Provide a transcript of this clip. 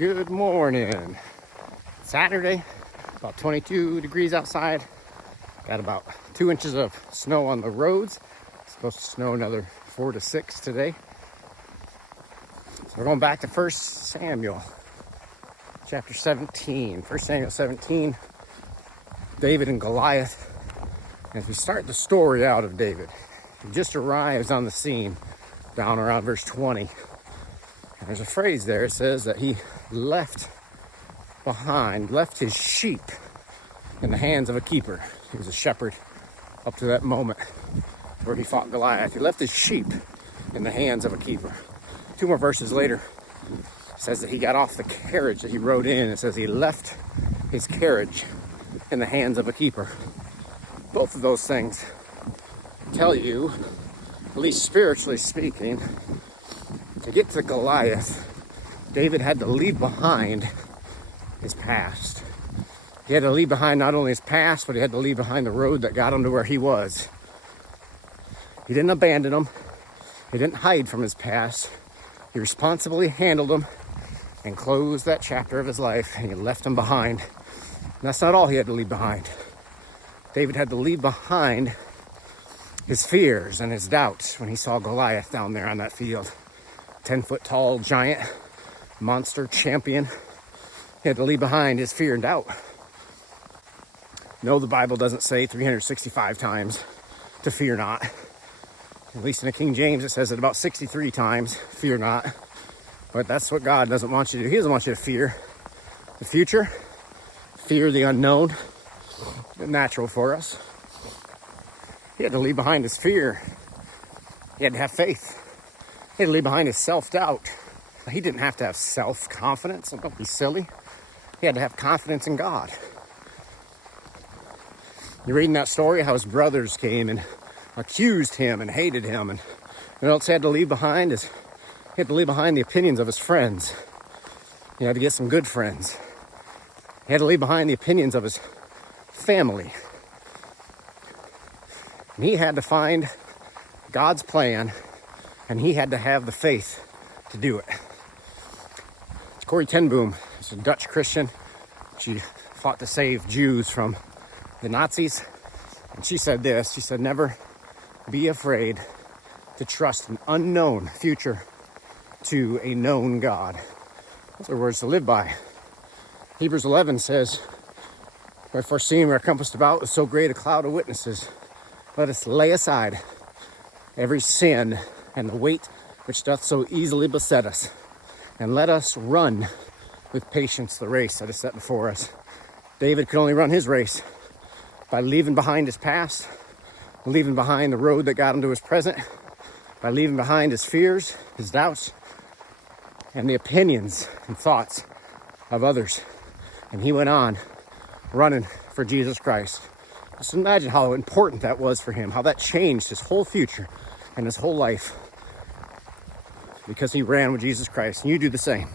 Good morning. Saturday, about 22 degrees outside. Got about 2 inches of snow on the roads. It's supposed to snow another 4 to 6 today. So we're going back to 1 Samuel, chapter 17. 1 Samuel 17, David and Goliath. As we start the story out of David, he just arrives on the scene down around verse 20. And there's a phrase there. It says that he left his sheep in the hands of a keeper. He was a shepherd up to that moment where he fought Goliath. He left his sheep in the hands of a keeper. 2 more verses later, it says that he got off the carriage that he rode in. It says he left his carriage in the hands of a keeper. Both of those things tell you, at least spiritually speaking, to get to Goliath, David had to leave behind his past. He had to leave behind not only his past, but he had to leave behind the road that got him to where he was. He didn't abandon him. He didn't hide from his past. He responsibly handled him and closed that chapter of his life, and he left him behind. And that's not all he had to leave behind. David had to leave behind his fears and his doubts when he saw Goliath down there on that field. 10-foot tall giant, monster champion. He had to leave behind his fear and doubt. No, the Bible doesn't say 365 times to fear not. At least in the King James, it says it about 63 times, fear not. But that's what God doesn't want you to do. He doesn't want you to fear the future, fear the unknown. It's natural for us. He had to leave behind his fear. He had to have faith. He had to leave behind his self-doubt. He didn't have to have self-confidence. Don't be silly. He had to have confidence in God. You're reading that story, how his brothers came and accused him and hated him. And you know what else he had to leave behind is he had to leave behind the opinions of his friends. He had to get some good friends. He had to leave behind the opinions of his family. And he had to find God's plan, and he had to have the faith to do it. Corrie ten Boom is a Dutch Christian. She fought to save Jews from the Nazis. And she said this, she said, never be afraid to trust an unknown future to a known God. Those are words to live by. Hebrews 11 says, wherefore seeing we are compassed about with so great a cloud of witnesses, let us lay aside every sin and the weight which doth so easily beset us, and let us run with patience the race that is set before us. David could only run his race by leaving behind his past, leaving behind the road that got him to his present, by leaving behind his fears, his doubts, and the opinions and thoughts of others. And he went on running for Jesus Christ. Just imagine how important that was for him, how that changed his whole future and his whole life, because he ran with Jesus Christ. And you do the same.